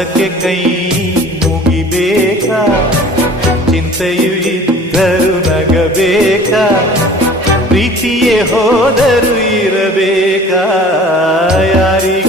ಮೋಸಕ್ಕೆ ಕೈ ಮುಗಿಬೇಕಾ, ಚಿಂತೆಯು ಇದ್ದರು ನಗಬೇಕಾ, ಪ್ರೀತಿಯೇ ಹೋದರು ಇರಬೇಕಾ, ಯಾರಿ